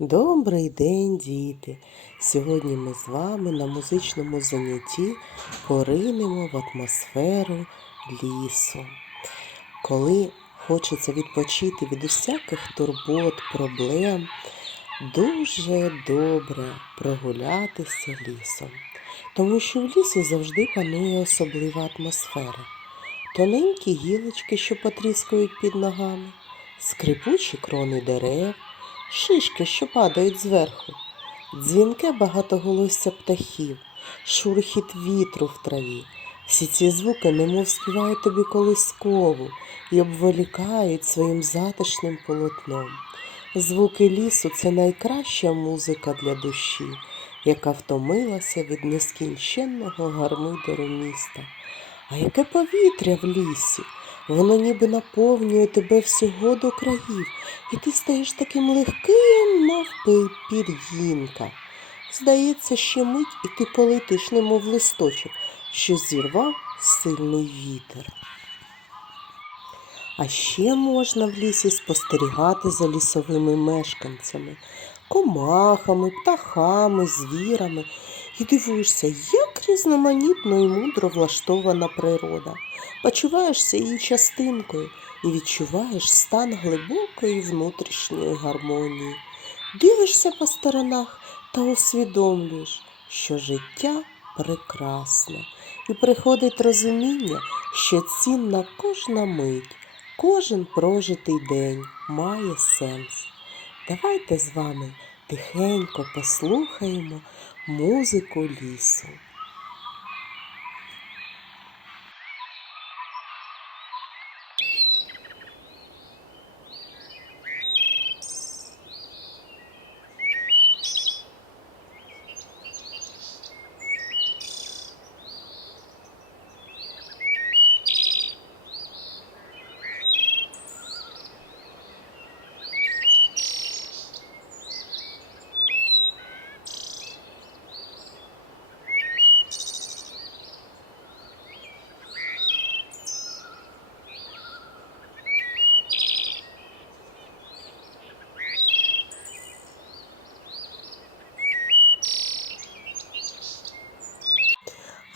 Добрий день, діти! Сьогодні ми з вами на музичному занятті поринемо в атмосферу лісу. Коли хочеться відпочити від усяких турбот, проблем, дуже добре прогулятися лісом, тому що в лісі завжди панує особлива атмосфера. Тоненькі гілочки, що потріскують під ногами, скрипучі крони дерев, шишки, що падають зверху, дзвінке багатоголосся птахів, шурхіт вітру в траві. Всі ці звуки немов співають тобі колискову і обволікають своїм затишним полотном. Звуки лісу це найкраща музика для душі, яка втомилася від нескінченного гармидеру міста. А яке повітря в лісі? Воно ніби наповнює тебе всього до країв, і ти стаєш таким легким, мов пи- пір'їнка. Здається, що мить, і ти полетиш, немов листочок, що зірвав сильний вітер. А ще можна в лісі спостерігати за лісовими мешканцями, комахами, птахами, звірами, і дивишся, як різноманітно і мудро влаштована природа. Почуваєшся її частинкою і відчуваєш стан глибокої внутрішньої гармонії. Дивишся по сторонах та усвідомлюєш, що життя прекрасне, і приходить розуміння, що цінна кожна мить, кожен прожитий день має сенс. Давайте з вами тихенько послухаємо музику лісу.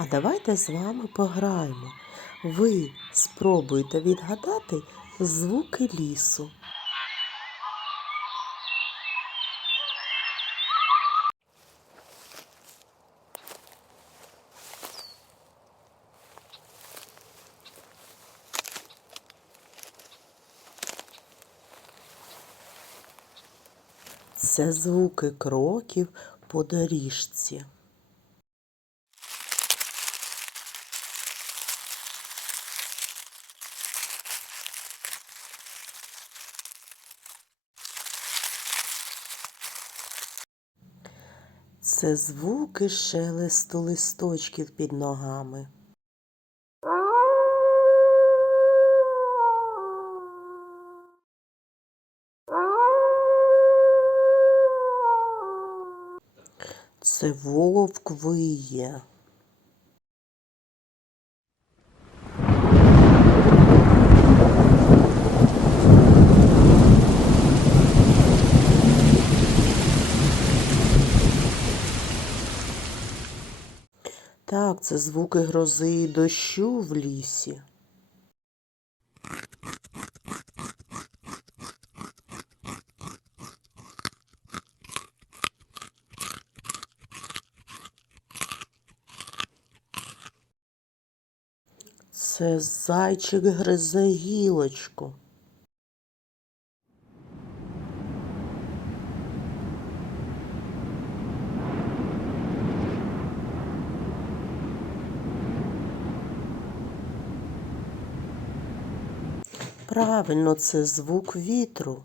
А давайте з вами пограємо. Ви спробуйте відгадати звуки лісу. Це звуки кроків по доріжці. Це звуки шелесту листочків під ногами. Це вовк виє. Так, це звуки грози і дощу в лісі. Це зайчик гризе гілочку. Правильно, це звук вітру.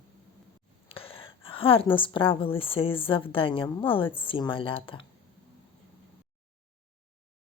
Гарно справилися із завданням. Молодці малята.